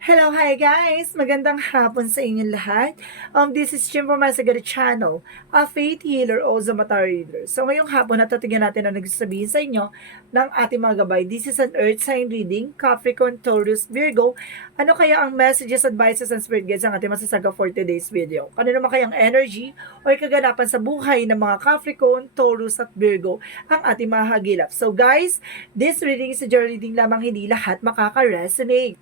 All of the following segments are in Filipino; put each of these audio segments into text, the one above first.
Hello, hi guys! Magandang hapon sa inyong lahat. This is Jim from Masagari Channel, a faith healer o Zamatar reader. So ngayong hapon, natatigyan natin ang nagsasabihin sa inyo ng ating mga gabay. This is an Earth sign reading, Capricorn, Taurus, Virgo. Ano kaya ang messages, advices, and spirit guides ang ating masasaga for today's video? Ano naman kayang energy o kaganapan sa buhay ng mga Capricorn, Taurus, at Virgo ang ating mga hagilap? So guys, this reading is a journal reading lamang, hindi lahat makaka-resonate.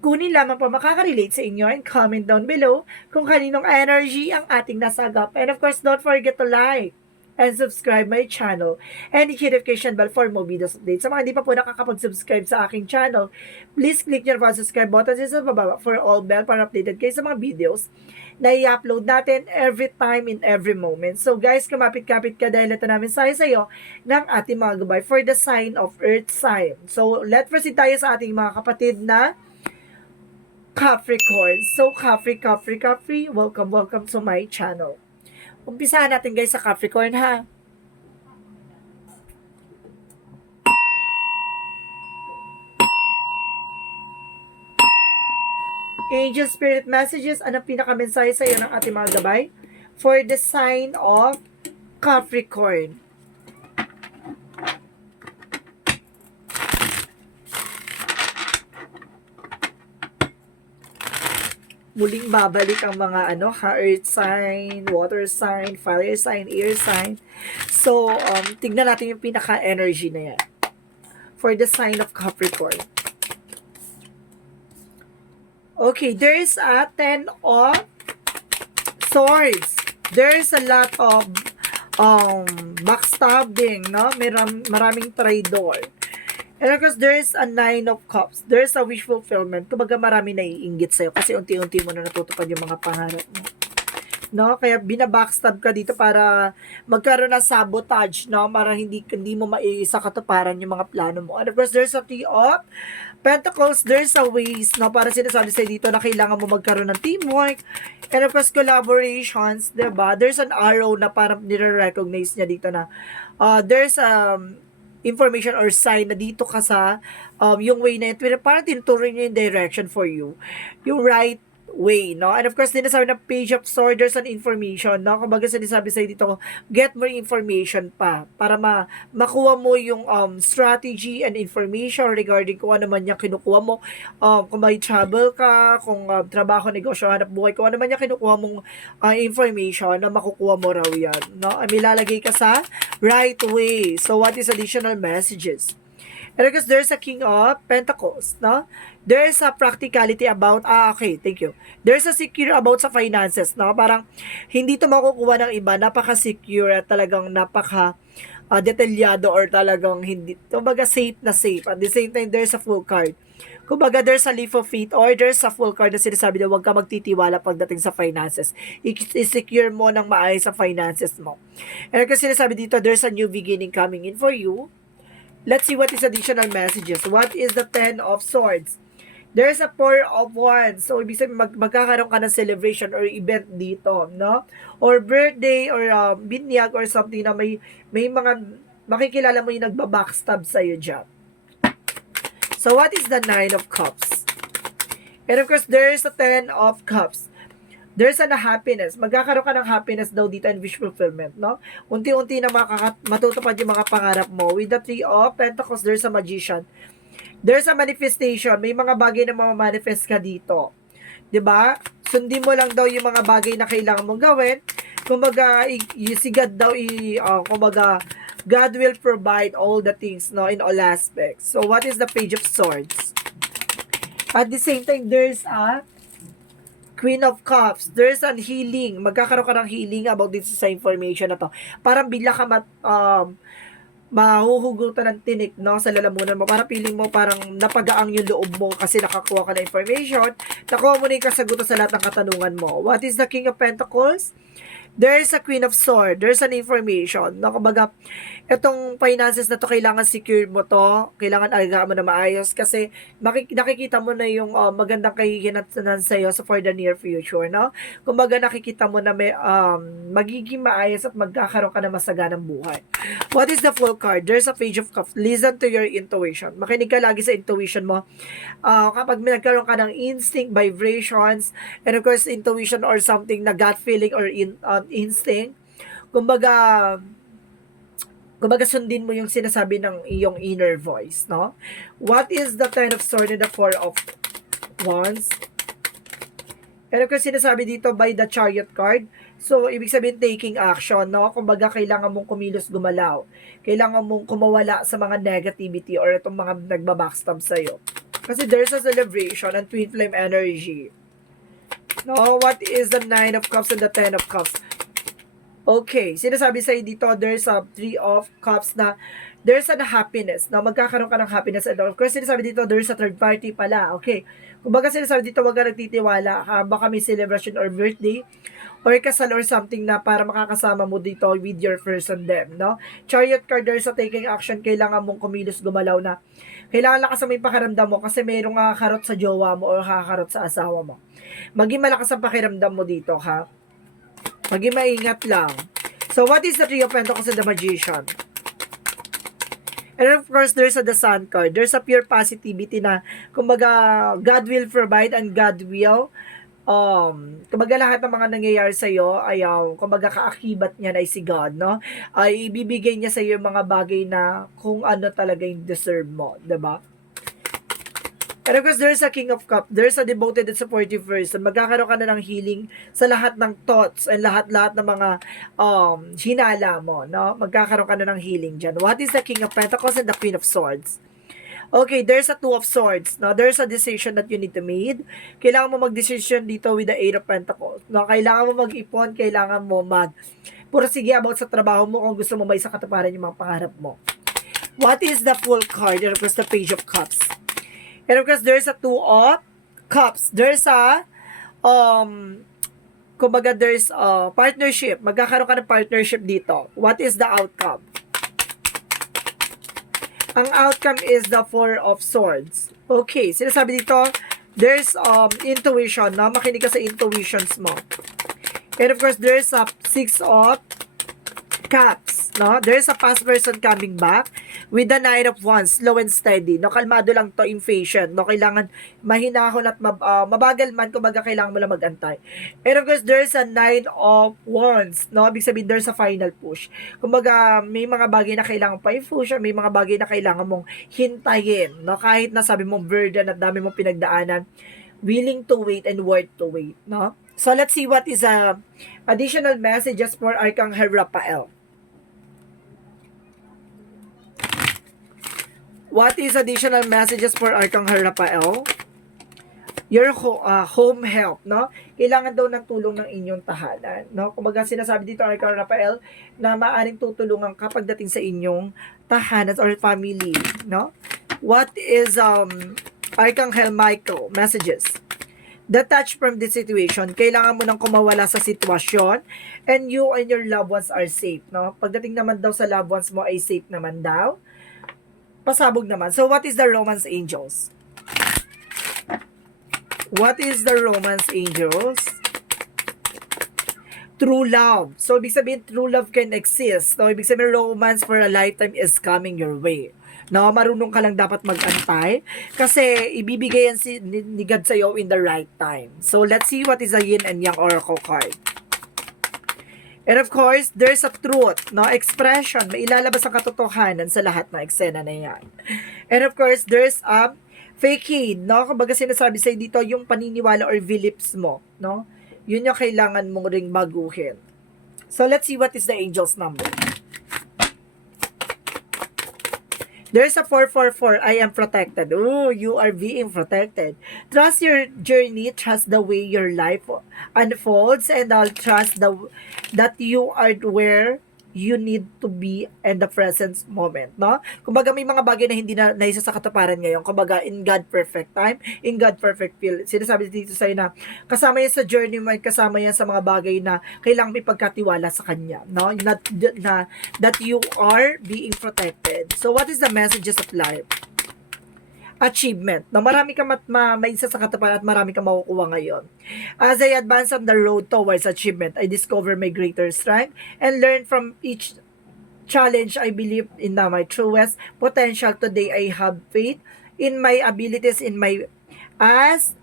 Kunin lamang po makaka-relate sa inyo and comment down below kung kaninong energy ang ating nasagap. And of course, don't forget to like and subscribe my channel and hit notification bell for more videos updates. Sa mga hindi pa po nakakapag-subscribe sa aking channel, please click nyo na subscribe button sa baba for all bell para updated kayo sa mga videos na i-upload natin every time in every moment. So guys, kumapit-kapit ka dahil ito namin sa'yo ng ating mga gabay for the sign of Earth sign. So let's proceed tayo sa ating mga kapatid na Capricorn. So, Capri, welcome to my channel. Umpisahan natin guys sa Capricorn ha. Angel Spirit Messages, anong pinakamensahe sa iyo ng ating mga gabay? For the sign of Capricorn. Muling babalik ang mga earth sign, water sign, fire sign, air sign. So, tignan natin yung pinaka-energy na yan. For the sign of Capricorn. Okay, there is a 10 of Swords. There is a lot of backstabbing, no? Maraming traidor. And of course, there is a 9 of Cups. There is a wish fulfillment. Kumbaga marami naiinggit sa'yo kasi unti-unti mo na natutupad yung mga pangarap mo. No? Kaya binabackstab ka dito para magkaroon ng sabotage, no? Para hindi mo maisa katuparan yung mga plano mo. And of course, there's a 3 of Pentacles. There's a ways, no? Para sinasabi sa'yo dito na kailangan mo magkaroon ng teamwork. And of course, collaborations, diba? There's an arrow na parang nire-recognize niya dito na there's information or sign na dito ka sa yung way na yun, parang tinuturo niya yung direction for you, yung right way, no? And of course, sinasabi na Page of Swords, there's an information, no? Kumbaga sinasabi sa'yo dito, get more information pa para makuha mo yung strategy and information regarding kung ano man yung kinukuha mo, kung may travel ka, kung trabaho, negosyo, hanap buhay, kung ano man yung kinukuha mong information na makukuha mo raw yan, no? May lalagay ka sa right way. So, what is additional messages? And because there's a King of Pentacles, no? There's a practicality about, okay, thank you. There's a secure about sa finances, no? Parang, hindi to makukuha ng iba, napaka-secure at talagang detalyado or talagang hindi, kumbaga safe na safe. At the same time, there's a full card. Kumbaga, there's a leap of faith or there's a full card na sinasabi na huwag ka magtitiwala pagdating sa finances. I-secure mo ng maayos sa finances mo. And kasi sinasabi dito, there's a new beginning coming in for you. Let's see what is additional messages. What is the 10 of Swords? There's a 4 of Wands. So, ibig sabihin, magkakaroon ka ng celebration or event dito, no? Or birthday, or binyag, or something na may mga, makikilala mo yung nagbabackstab sa'yo dyan. So, what is the 9 of Cups? And of course, there's a 10 of Cups. There's a happiness. Magkakaroon ka ng happiness daw dito and wish fulfillment, no? Unti-unti na matutupad yung mga pangarap mo. With the 3 of Pentacles, there's a magician. There's a manifestation. May mga bagay na mamamanifest ka dito. 'Di ba? Sundin mo lang daw yung mga bagay na kailangan mong gawin. Kumbaga, si God daw, kumbaga, God will provide all the things, no, in all aspects. So, what is the Page of Swords? At the same time, there's a Queen of Cups. There's an healing. Magkakaroon ka ng healing about this sa information na to. Parang bigla ka mahuhugutan ng tinik, no, sa lalamunan mo. Parang feeling mo parang napagaang yung loob mo kasi nakakuha ka ng information. Nakuha mo na yung kasagutan sa lahat ng katanungan mo. What is the King of Pentacles? There is a Queen of Swords. There's an information. No, kumbaga, itong finances na to, kailangan secure mo to. Kailangan alagaan mo na maayos. Kasi, nakikita mo na yung magandang kahihinatnan sa'yo for the near future, no? Kumbaga, nakikita mo na may, magiging maayos at magkakaroon ka na masaganang buhay. What is the full card? There's a Page of Cups. Listen to your intuition. Makinig ka lagi sa intuition mo. Kapag nagkaroon ka ng instinct, vibrations, and of course, intuition or something na gut feeling or instinct, kumbaga sundin mo yung sinasabi ng iyong inner voice, no? What is the Ten of Swords and the Four of Wands? And of course, sinasabi dito by the Chariot card. So, ibig sabihin, taking action, no? Kumbaga, kailangan mong kumilos, gumalaw. Kailangan mong kumawala sa mga negativity or itong mga nagbabackstab sa'yo. Kasi there's a celebration and twin flame energy. No? What is the Nine of Cups and the Ten of Cups? Okay, sinasabi sa'yo dito, there's a Three of Cups na there's a happiness, na magkakaroon ka ng happiness. And of course, sinasabi dito, there's a third party pala. Okay, kumbaga sinasabi dito, wag ka nagtitiwala, baka may celebration or birthday, or kasal or something na para makakasama mo dito with your person them, no? Chariot card, there's a taking action, kailangan mong kumilos, gumalaw na. Kailangan lakas ang may pakiramdam mo kasi mayroong kakakarot sa jowa mo or kakakarot sa asawa mo. Maging malakas ang pakiramdam mo dito, ha? Maging maingat lang. So, what is the Three of Pentacles and the Magician? And of course, there's the Sun card. There's a pure positivity na, kumbaga, God will provide and God will, kumbaga lahat ng mga nangyayari sa'yo ay, kumbaga kaakibat niya na si God, no? Ay ibibigay niya sa'yo yung mga bagay na kung ano talaga yung deserve mo, diba? And of course, there's a King of Cups. There's a devoted and supportive person. Magkakaroon ka na ng healing sa lahat ng thoughts and lahat-lahat ng mga hinala mo, no? Magkakaroon ka na ng healing dyan. What is the King of Pentacles and the Queen of Swords? Okay, there's a Two of Swords. No? There's a decision that you need to make. Kailangan mo mag-decision dito with the Eight of Pentacles. No? Kailangan mo mag-ipon, kailangan mo pursige about sa trabaho mo kung gusto mo may sa katuparan yung mga pangarap mo. What is the full card? And of course, the Page of Cups. And of course, there's a Two of Cups. There's a, kumbaga, there's a partnership. Magkakaroon ka ng partnership dito. What is the outcome? Ang outcome is the Four of Swords. Okay, sinasabi dito, there's intuition, no? Makinig ka sa intuitions mo. And of course, there's a Six of Cups, no? There's a past person coming back with the Nine of Wands, slow and steady. No, kalmado lang to, impatient. No, kailangan mahinahon at mabagal man, kumbaga kailangan mo lang mag-antay. And of course, there's a Nine of Wands, no? Ibig sabihin, there's a final push. Kumbaga, may mga bagay na kailangan pa i-push, may mga bagay na kailangan mong hintayin, no? Kahit na sabi mong burden at dami mong pinagdaanan, willing to wait and worth to wait, no? So, let's see what is additional messages for Archangel Raphael. What is additional messages for Archangel Raphael? Your home help, no? Kailangan daw ng tulong ng inyong tahanan, no? Kumbaga sinasabi dito Archangel Raphael na maaaring tutulungan kapag dating sa inyong tahanan or family, no? What is Archangel Michael messages? Detach from this situation. Kailangan mo nang kumawala sa sitwasyon and you and your loved ones are safe, no? Pagdating naman daw sa loved ones mo ay safe naman daw. Pasabog naman. So, what is the Romance Angels? What is the Romance Angels? True love. So, ibig sabihin, true love can exist. So, ibig sabihin, romance for a lifetime is coming your way. No, marunong ka lang dapat mag-antay kasi ibibigay yan ni God sa'yo in the right time. So, let's see what is the Yin and Yang Oracle card. And of course, there's a truth, no? Expression. May ilalabas ang katotohanan sa lahat ng eksena na yan. And of course, there's a facade, no? Kumbaga sinasabi sa'yo dito, yung paniniwala or beliefs mo, no? Yun yung kailangan mong ring baguhin. So, let's see what is the angel's number. There's a 444. I am protected. Oh, you are being protected. Trust your journey. Trust the way your life unfolds. And I'll trust that you are where you need to be in the present moment, no? Kumbaga may mga bagay na hindi na naisa sa katuparan ngayon. Kumbaga in God perfect time, in God perfect will. Sinasabi dito sa'yo na kasama yan sa journey mo, kasama yan sa mga bagay na kailangang may pagkatiwala sa Kanya, no? That you are being protected. So what is the messages of life? Achievement. No, marami kang may isa sa katuparan at marami kang makukuha ngayon. As I advance on the road towards achievement, I discover my greater strength and learn from each challenge. I believe in my truest potential. Today, I have faith in my abilities, in my as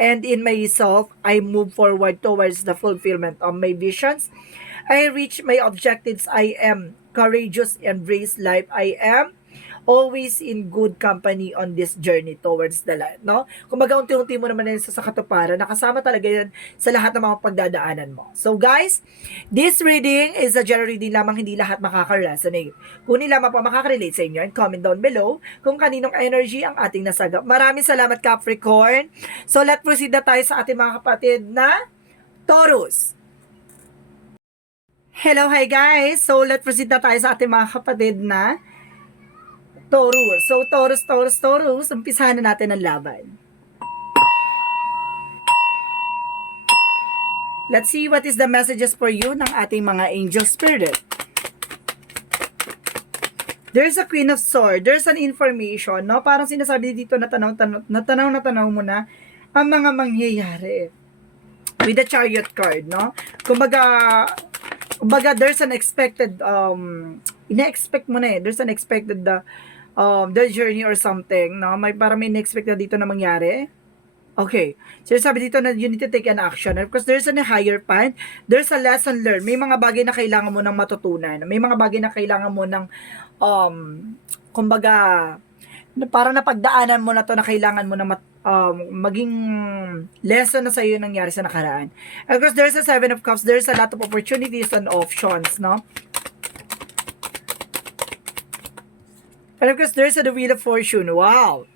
and in myself. I move forward towards the fulfillment of my visions. I reach my objectives. I am courageous, embrace life. I am always in good company on this journey towards the light, no? Kumbaga, unti-unti mo naman yan sa katuparan, nakasama talaga yan sa lahat ng mga pagdadaanan mo. So guys, this reading is a general reading lamang, hindi lahat makaka-resonate. Kung lamang pa makaka-relate sa inyo, and comment down below kung kaninong energy ang ating nasagap. Maraming salamat, Capricorn. So let's proceed na tayo sa ating mga kapatid na Taurus. Hello, hi guys! So let's proceed na tayo sa ating mga kapatid na Taurus. So, Taurus, umpisahan na natin ang laban. Let's see what is the messages for you ng ating mga angel spirit. There's a Queen of Swords. There's an information, no? Parang sinasabi dito na tanaw mo na ang mga mangyayari. With the Chariot card, no? Kumbaga there's an expected, ina-expect mo na eh. There's an expected, the journey or something, no? Parang may in-expect na dito na mangyari. Okay. So, sabi dito na you need to take an action. Of course, there's a higher path. There's a lesson learned. May mga bagay na kailangan mo nang matutunan. May mga bagay na kailangan mo nang, kumbaga, parang napagdaanan mo na to na kailangan mo na maging lesson na sa iyo nangyari sa nakaraan. Of course, there's a Seven of Cups. There's a lot of opportunities and options, no? And of course, there's the Wheel of Fortune. Wow!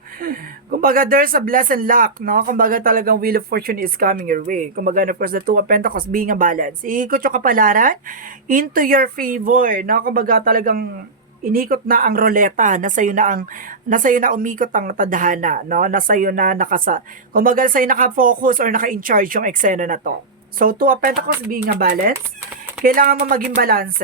Kumbaga, there's a blessed luck, no? Kumbaga, talagang Wheel of Fortune is coming your way. Kumbaga, of course, the Two of Pentacles being a balance. Iikot yung kapalaran into your favor, no? Kumbaga, talagang inikot na ang roleta, nasa iyo na umikot ang tadhana, no? Nasa iyo na kumbaga, sa'yo naka-focus or naka-in-charge yung eksena na to. So, Two of Pentacles being a balance, kailangan mo maging balance.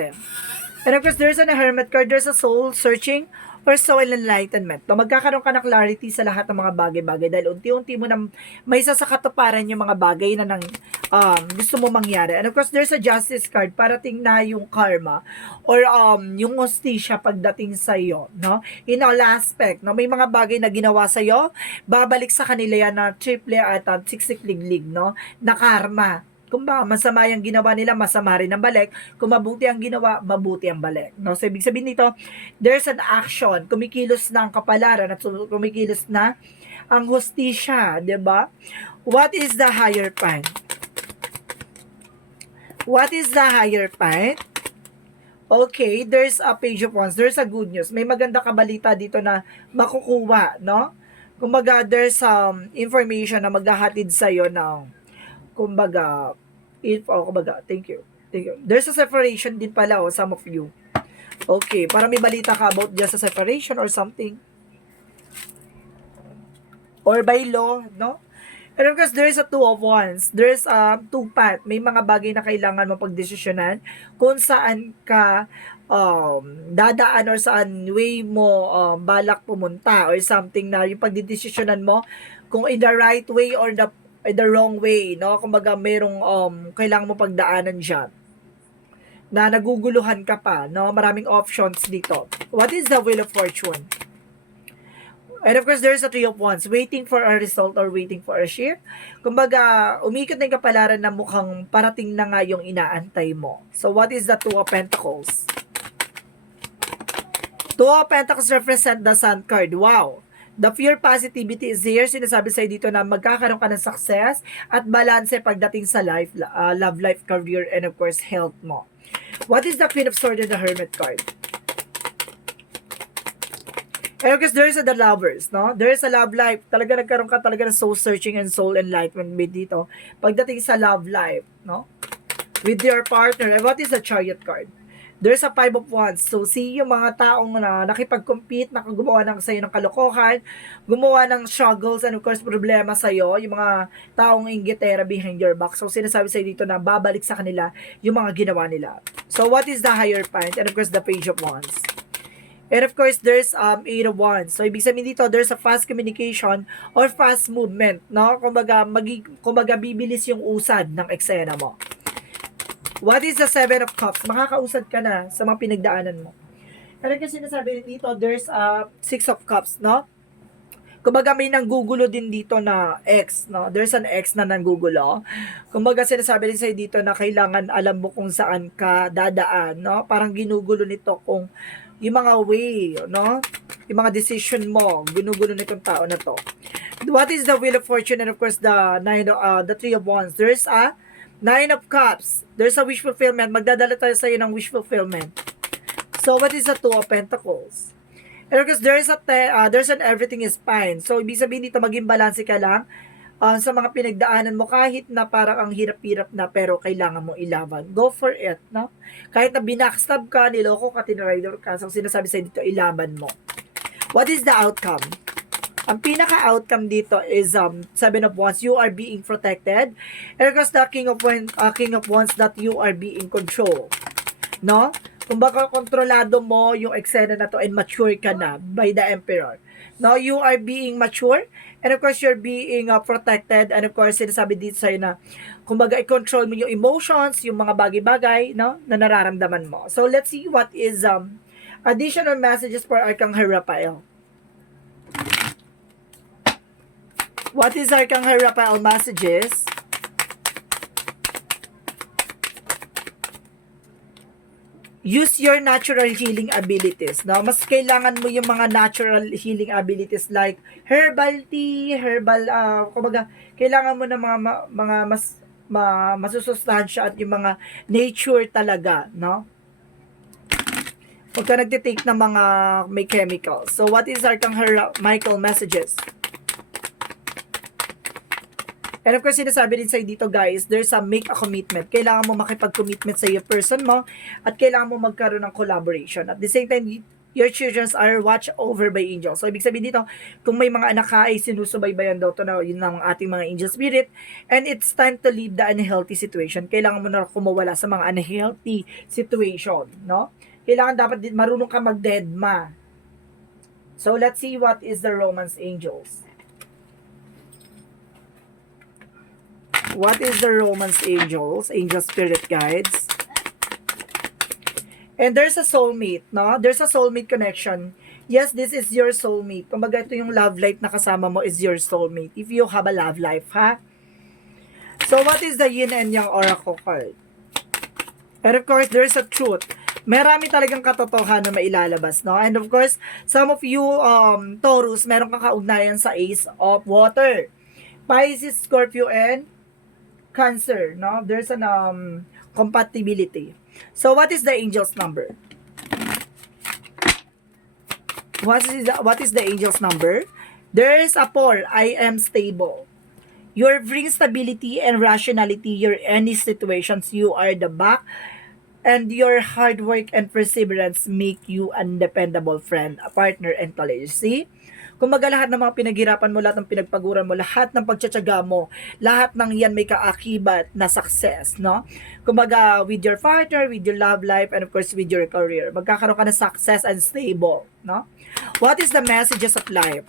And of course, there's a Hermit card, there's a soul searching or soul enlightenment. So, magkakaroon ka ng clarity sa lahat ng mga bagay-bagay dahil unti-unti mo na may isa sa katuparan yung mga bagay na gusto mo mangyari. And of course, there's a Justice card para tingnan yung karma or yung hostisya pagdating sa iyo, no? In all aspect, no? May mga bagay na ginawa sa iyo, babalik sa kanila yan na triple at siksik-liglig, no? Na karma. Kung ba masama yung ginawa nila, masama rin ang balik. Kung mabuti ang ginawa, mabuti ang balik. No? So, ibig sabihin nito, there's an action. Kumikilos na ang kapalaran at kumikilos na ang hostisya. Diba? What is the higher path? What is the higher path? Okay, there's a Page of Wands. There's a good news. May maganda kabalita dito na makukuha, no? Kumbaga, there's information na maghahatid sa'yo ng kumbaga, thank you. There's a separation din pala, some of you. Okay, para may balita ka about just a separation or something. Or by law, no? And of course, there's a Two of Wands. There's a two path. May mga bagay na kailangan mo pagdesisyonan kung saan ka dadaan or saan way mo balak pumunta or something na yung pagdidesisyonan mo kung in the right way or the wrong way, no? Kumbaga, merong kailangan mo pagdaanan dyan na naguguluhan ka pa, no? Maraming options dito. What is the Wheel of Fortune? And of course, there's a Three of Wands, waiting for a result or waiting for a shift. Kumbaga, umikot na yung kapalaran na mukhang parating na nga yung inaantay mo. So, what is the Two of Pentacles? Two of Pentacles represent the Sun card. Wow! The pure positivity is here. Sinasabi sa'yo dito na magkakaroon ka ng success at balance pagdating sa life, love life, career, and of course, health mo. What is the Queen of Swords and the Hermit card? And of course, there's the Lovers, no? There's a love life. Talaga nagkaroon ka talaga ng soul searching and soul enlightenment dito. Pagdating sa love life, no? With your partner. And what is the Chariot card? There's a five of wands. So, see yung mga taong na nakipag-compete, gumawa ng sa'yo ng kalokohan, gumawa ng struggles, and of course, problema sa'yo, yung mga taong inggitera behind your back. So, sinasabi sa'yo dito na babalik sa kanila yung mga ginawa nila. So, what is the higher point? And of course, the page of wands. And of course, there's eight of wands. So, ibig sabihin dito, there's a fast communication or fast movement, no? Kumbaga bibilis yung usad ng eksena mo. What is the seven of cups? Makakausad ka na sa mga pinagdaanan mo. Pero kasi sinasabi dito, there's six of cups, no? Kumbaga may nanggugulo din dito na ex, no? There's an ex na nanggugulo. Kumbaga sinasabi din sa'yo dito na kailangan alam mo kung saan ka dadaan, no? Parang ginugulo nito kung yung mga way, no? Yung mga decision mo, ginugulo nitong tao na to. What is the wheel of fortune? And of course, the three of wands. There's a nine of cups. There's a wish fulfillment. Magdadala tayo sa'yo ng wish fulfillment. So, what is the two of pentacles? And because there's an everything is fine. So, ibig sabihin dito, maging balanse ka lang sa mga pinagdaanan mo kahit na parang ang hirap-hirap na pero kailangan mo ilaban. Go for it, no? Kahit na binackstab ka, niloko ka, tinrider ka, so sinasabi sa'yo dito, ilaban mo. What is the outcome? Ang pinaka-outcome dito is seven of wands. You are being protected. And because the king of wands that you are being controlled. No? Kung baka kontrolado mo yung eksena na to and mature ka na by the emperor. No, you are being mature and of course you're being protected and of course sinasabi dito sa'yo na kumbaga i-control mo yung emotions, yung mga bagay-bagay, no, na nararamdaman mo. So let's see what is additional messages for Arcangel Raphael. What is Arcangel Raphael messages? Use your natural healing abilities, no? Mas kailangan mo yung mga natural healing abilities like herbal tea, kumbaga, kailangan mo ng mga masusustansya at yung mga nature talaga, no? Huwag ka nagtitake ng mga may chemicals. So, what is Arcangel Michael messages? And of course, sinasabi din sa'yo dito guys, there's a make a commitment. Kailangan mo makipag-commitment sa iyo person mo at kailangan mo magkaroon ng collaboration. At the same time, your children are watched over by angels. So, ibig sabihin dito, kung may mga anak ka ay sinusubaybayan daw to na yun ng ating mga angel spirit and it's time to leave the unhealthy situation. Kailangan mo na kumawala sa mga unhealthy situation, no? Kailangan dapat marunong ka mag-deadma. So, let's see what is the Romance angels. What is the Romance angels? Angel spirit guides. And there's a soulmate, no? There's a soulmate connection. Yes, this is your soulmate. Kumbaga ito yung love life na kasama mo is your soulmate. If you have a love life, ha? So, what is the yin and yang oracle card? And of course, there's a truth. Marami talagang katotohanan na mailalabas, no? And of course, some of you, Taurus, meron kakaugnayan sa Ace of Water. Pisces, Scorpio, and Cancer, no? There's an compatibility. So, what is the angel's number? What is the angel's number? There is a 4. I am stable. You bring stability and rationality. Your any situations, you are the back. And your hard work and perseverance make you a dependable friend, a partner, and colleague. See? Kumbaga lahat ng mga pinaghirapan mo, lahat ng pinagpaguran mo, lahat ng pagtsatsaga mo, lahat ng yan may kaakibat na success, no? Kumbaga with your partner, with your love life, and of course with your career. Magkakaroon ka ng success and stable, no? What is the messages of life?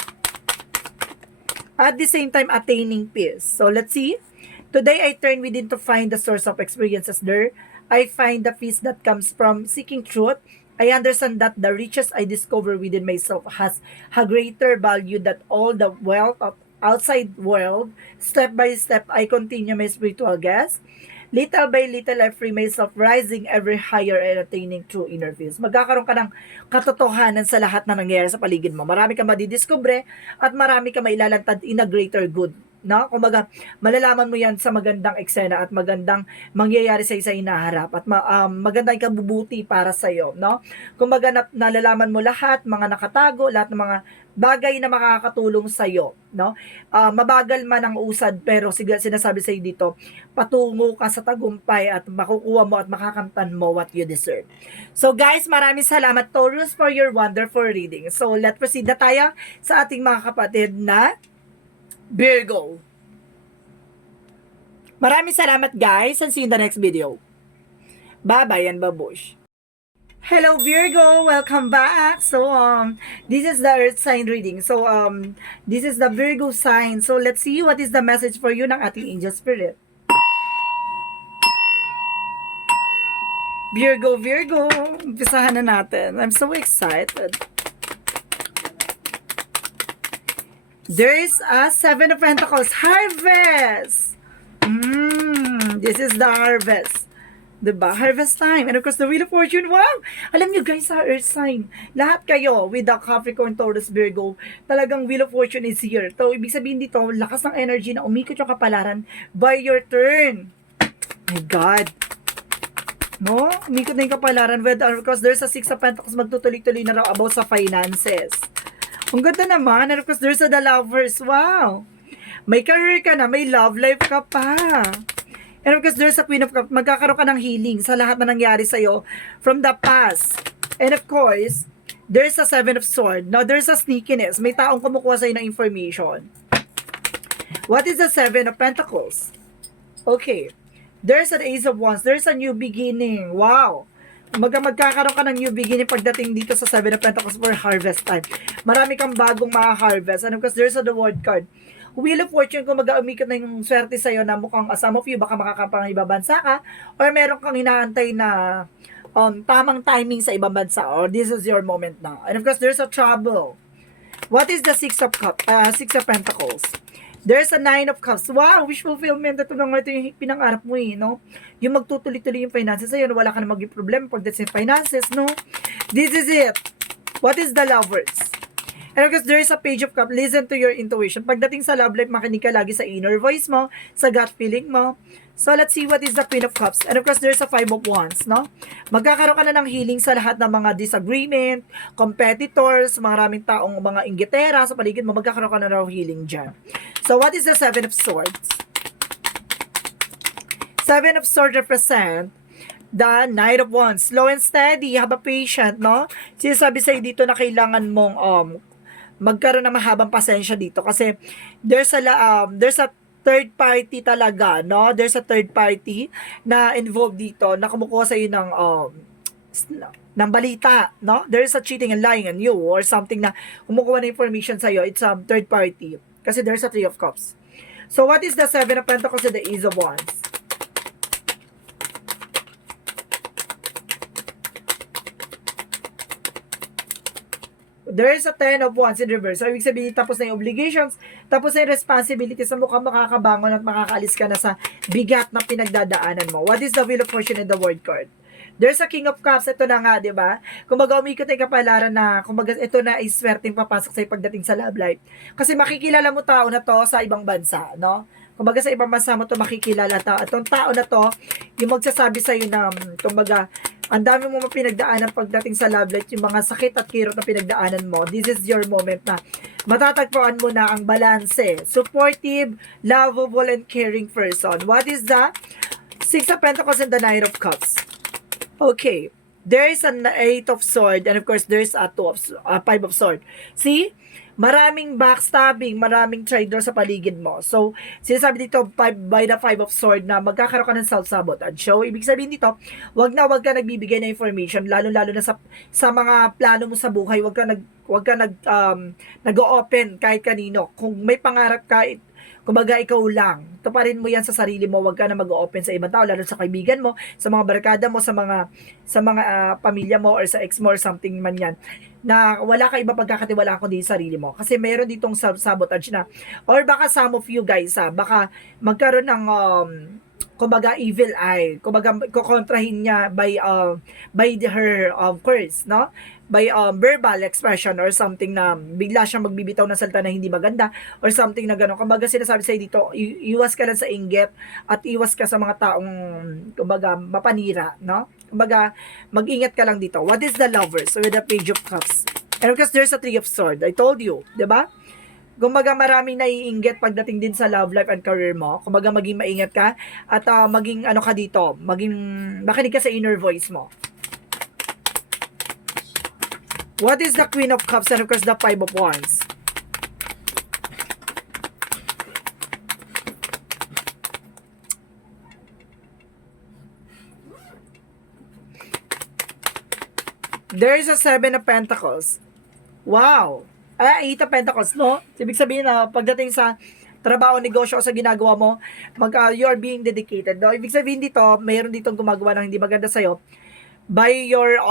At the same time, attaining peace. So let's see. Today, I turn within to find the source of experiences there. I find the peace that comes from seeking truth. I understand that the riches I discover within myself has a greater value than all the wealth of outside world. Step by step, I continue my spiritual quest. Little by little, I free myself, rising ever higher and attaining true inner peace. Magkakaroon ka ng katotohanan sa lahat na nangyayari sa paligid mo. Marami ka madidiscover at marami ka mailalantad in a greater good. No? Kumbaga, malalaman mo yan sa magandang eksena at magandang mangyayari sa isa hinaharap at magandang kabubuti para sa iyo, no? Kumbaga, nalalaman mo lahat, mga nakatago, lahat ng mga bagay na makakatulong sa'yo, no? Mabagal man ang usad, pero sinasabi sa'yo dito, patungo ka sa tagumpay at makukuha mo at makakamtan mo what you deserve. So guys, maraming salamat Taurus for your wonderful reading. So let's proceed na tayo sa ating mga kapatid na Virgo. Maraming salamat guys, and see you in the next video. Bye-bye and babush. Hello Virgo, welcome back. So this is the earth sign reading. So this is the Virgo sign. So let's see what is the message for you ng ating angel spirit. Virgo, umpisahan na natin. I'm so excited. There is a Seven of Pentacles, harvest. This is the harvest. Diba? Harvest time. And of course, the Wheel of Fortune. Wow! Alam nyo guys, sa earth sign, lahat kayo with the Capricorn, Taurus, Virgo, talagang Wheel of Fortune is here. So, ibig sabihin dito, lakas ng energy na umikot yung kapalaran by your turn. My God. No? Umikot na yung kapalaran. Of course, there's a Six of Pentacles, magtutuloy-tuloy na raw about sa finances. Ang ganda naman. And of course, there's a the Lovers. Wow! May career ka na, may love life ka pa. And of course, there's a Queen of Cups. Magkakaroon ka ng healing sa lahat na nangyari sa'yo from the past. And of course, there's a Seven of Swords. Now, there's a sneakiness. May taong kumukuha sa'yo ng information. What is the Seven of Pentacles? Okay. There's an Ace of Wands. There's a new beginning. Wow. Magkakaroon ka ng new beginning pagdating dito sa Seven of Pentacles for harvest time. Marami kang bagong harvest. And of course, there's a the World card. Wheel of Fortune, kung mag-umikot na yung swerte sa'yo na mukhang some of you, baka makakampang ibang bansa ka, or meron kang inaantay na tamang timing sa ibang bansa, or this is your moment now. And of course, there's a trouble. What is the Six of Pentacles? There's a Nine of Cups. Wow, wish fulfillment. Ito yung pinangarap mo no? Yung magtutuloy-tuloy yung finances sa'yo, wala ka na maging problema pagdating sa finances, no? This is it. What is the Lovers? And of course, there is a Page of Cups. Listen to your intuition. Pagdating sa love life, makinig ka lagi sa inner voice mo, sa gut feeling mo. So, let's see what is the Queen of Cups. And of course, there's a Five of Wands, no? Magkakaroon ka na ng healing sa lahat ng mga disagreement, competitors, maraming taong mga inggitera sa paligid mo, magkakaroon ka na ng healing dyan. So, what is the Seven of Swords? Seven of Swords represent the Knight of Wands. Slow and steady, have a patient, no? Sinasabi sa'yo dito na kailangan mong magkaroon ng mahabang pasensya dito kasi there's a third party talaga, no? There's a third party na involved dito na kumukuha sa iyo ng balita, no? There's a cheating and lying on you or something na kumukuha ng information sa iyo. It's third party kasi there's a Three of Cups. So what is the Seven of Pentacles and the Ace of Wands? There is a Ten of Wands in reverse. So, ibig sabihin, tapos na yung obligations, tapos na yung responsibilities sa mukhang makakabangon at makakaalis ka na sa bigat na pinagdadaanan mo. What is the Wheel of Fortune in the World card? There's a King of Cups. Ito na nga, di ba? Kumbaga, umikot yung kapalaran na, kumbaga, ito na ay swerteng papasok sa'yo pagdating sa love life. Kasi makikilala mo tao na to sa ibang bansa, no? Kumbaga, sa ibang bansa mo to makikilala ta. At itong tao na to, yung magsasabi sa'yo na, kumbaga, ang dami mo mapinagdaanan pagdating sa love life, yung mga sakit at kirot na pinagdaanan mo, this is your moment na matatagpuan mo na ang balanse. Supportive, lovable, and caring person. What is the Six of Pentacles and the Knight of Cups? Okay. There is an Eight of Swords, and of course, there's a Five of Swords. See? Maraming backstabbing, maraming traitor sa paligid mo. So, sinasabi dito, by the Five of Swords na magkakaroon ka ng self-sabotage. So, ibig sabihin dito, wag ka nagbibigay ng information, lalo-lalo na sa mga plano mo sa buhay, wag ka nag-open kahit kanino. Kung may pangarap ka, kumbaga ikaw lang, tuparin mo yan sa sarili mo, wag ka na mag-open sa ibang tao, lalo sa kaibigan mo, sa mga barkada mo, sa mga pamilya mo, or sa ex mo, or something man yan, na wala ka iba pagkakatiwalaan kundi sa sarili mo. Kasi meron ditong self-sabotage na, or baka some of you guys, baka magkaroon ng, kumbaga evil eye, kumbaga kukontrahin niya by her curse, no? By verbal expression or something na bigla siyang magbibitaw ng salita na hindi maganda or something na gano'n. Kumbaga sinasabi sa'yo dito, iwas ka lang sa inggit at iwas ka sa mga taong kumbaga mapanira, no? Kumbaga mag-ingat ka lang dito. What is the Lovers? So with the Page of Cups. And because there's a Three of Swords, I told you, di ba? Kumbaga maraming naiinggit pagdating din sa love life and career mo. Kumbaga maging maingat ka at maging ano ka dito, maging makinig ka sa inner voice mo. What is the Queen of Cups and of course the Five of Wands? There is a Seven of Pentacles. Wow! Eight of Pentacles, no? Ibig sabihin na pagdating sa trabaho, negosyo, o sa ginagawa mo, you are being dedicated. No? Ibig sabihin dito, mayroon ditong gumagawa ng hindi maganda sa'yo by your,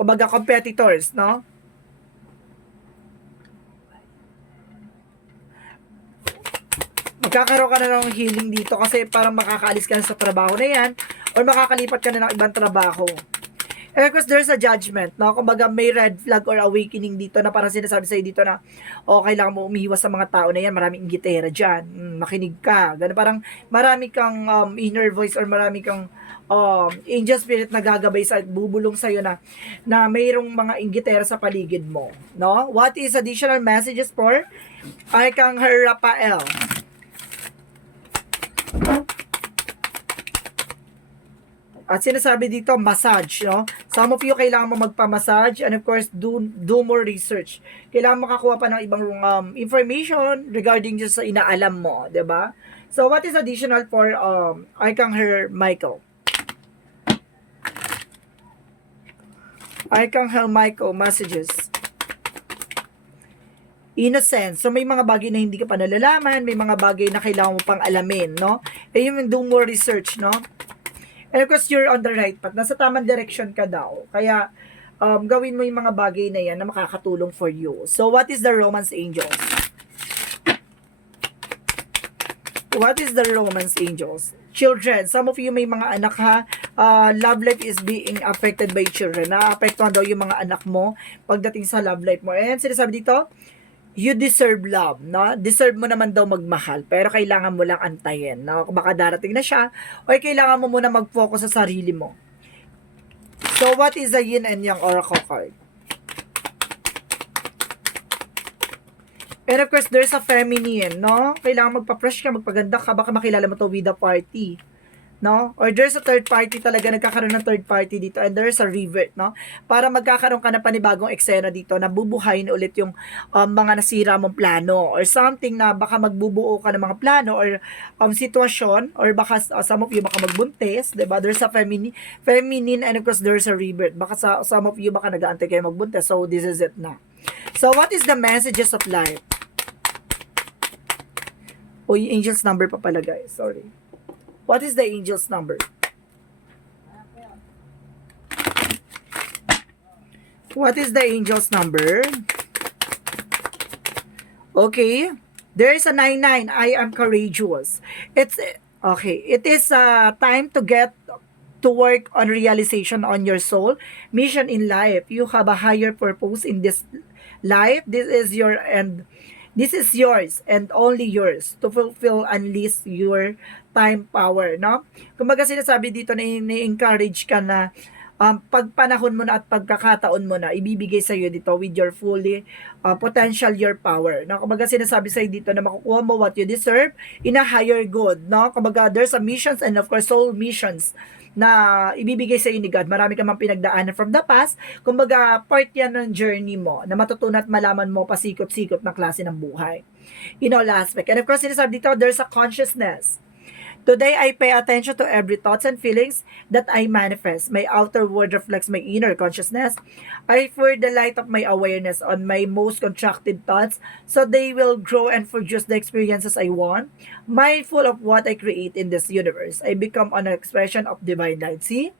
kumbaga, competitors, no? Magkakaroon ka na ng healing dito kasi parang makakaalis ka na sa trabaho na yan or makakalipat ka na ng ibang trabaho. And of course, there's a judgment, no? Kumbaga, may red flag or awakening dito na parang sinasabi sa'yo dito na, kailangan mo umihiwas sa mga tao na yan, maraming inggitera dyan, makinig ka. Ganun, parang marami kang inner voice or marami kang angel spirit na gagabay sa bubulong sa'yo na mayroong mga inggitera sa paligid mo, no? What is additional messages for Archangel Raphael? At sinasabi dito, massage, no? Some of you, kailangan mo magpa-massage and of course, do more research. Kailangan makakuha pa ng ibang information regarding just sa inaalam mo, ba? Diba? So, what is additional for Archangel Michael? Archangel Michael, messages. Innocence. So, may mga bagay na hindi ka pa nalalaman, may mga bagay na kailangan mo pang alamin, no? Eh, yung do more research, no? And of course, you're on the right path. Nasa tamang direction ka daw. Kaya, gawin mo yung mga bagay na yan na makakatulong for you. So, what is the romance angels? What is the romance angels? Children. Some of you may mga anak ha. Love life is being affected by children. Naapektuhan daw yung mga anak mo pagdating sa love life mo. And sinasabi dito, you deserve love, no? Deserve mo naman daw magmahal, pero kailangan mo lang antayin, no? Baka darating na siya, o kailangan mo muna mag-focus sa sarili mo. So, what is the yin and yang oracle card? And of course, there's a feminine, no? Kailangan magpa-fresh ka, magpaganda ka, baka makilala mo to with the party, no? Or there's a third party talaga, nagkakaroon ng third party dito, and there's a revert, no? Para magkakaroon ka ng panibagong eksena dito, na bubuhayin ulit yung mga nasira mong plano, or something na baka magbubuo ka ng mga plano, or sitwasyon, or baka some of you baka magbuntis, diba? There's a feminine, and of course, there's a revert. Baka some of you baka nag-aantay kayo magbuntis, so this is it na. So, what is the messages of life? O, yung angel's number pa pala, guys. Sorry. What is the angel's number? What is the angel's number? Okay. There is a 99. I am courageous. It's okay. It is time to get to work on realization on your soul mission in life. You have a higher purpose in this life. This is yours and only yours to fulfill, unleash your time power, no? Kumbaga sinasabi dito na encourage ka na pagpanahon mo na at pagkakataon mo na ibibigay sa iyo dito with your fully potential, your power, no? Kumbaga sinasabi sa iyo dito na makukuha mo what you deserve in a higher good, no? Kumbaga there's a missions and of course soul missions na ibibigay sa iyo ni God. Marami ka mang pinagdaanan from the past. Kumbaga, part yan ng journey mo na matutunan at malaman mo pasikot-sikot na klase ng buhay. In all aspect. And of course, sinasabi dito, there's a consciousness. Today, I pay attention to every thoughts and feelings that I manifest. My outer world reflects my inner consciousness. I pour the light of my awareness on my most contracted thoughts so they will grow and produce the experiences I want. Mindful of what I create in this universe, I become an expression of divine light. See?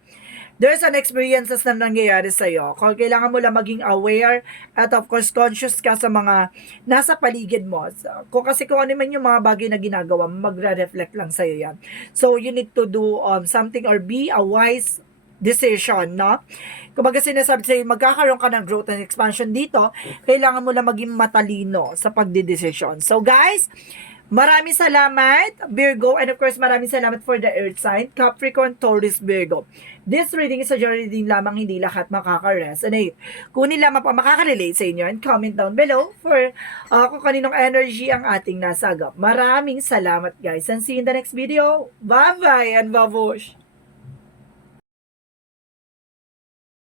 There's an experiences na nangyayari sa'yo. Kung kailangan mo lang maging aware at of course conscious ka sa mga nasa paligid mo. Kung ano man yung mga bagay na ginagawa, magre-reflect lang sa'yo yan. So you need to do something or be a wise decision, no? Kumbaga sinasabi sa'yo, magkakaroon ka ng growth and expansion dito, kailangan mo lang maging matalino sa pagdidesisyon. So guys, Maraming salamat, Virgo, and of course, maraming salamat for the earth sign, Capricorn, Taurus, Virgo. This reading is a journey din lamang, hindi lahat makaka-resonate. Kunin lamang pa makaka-relate sa inyo and comment down below for kung kaninong energy ang ating nasagap. Maraming salamat guys and see you in the next video. Bye-bye and babush!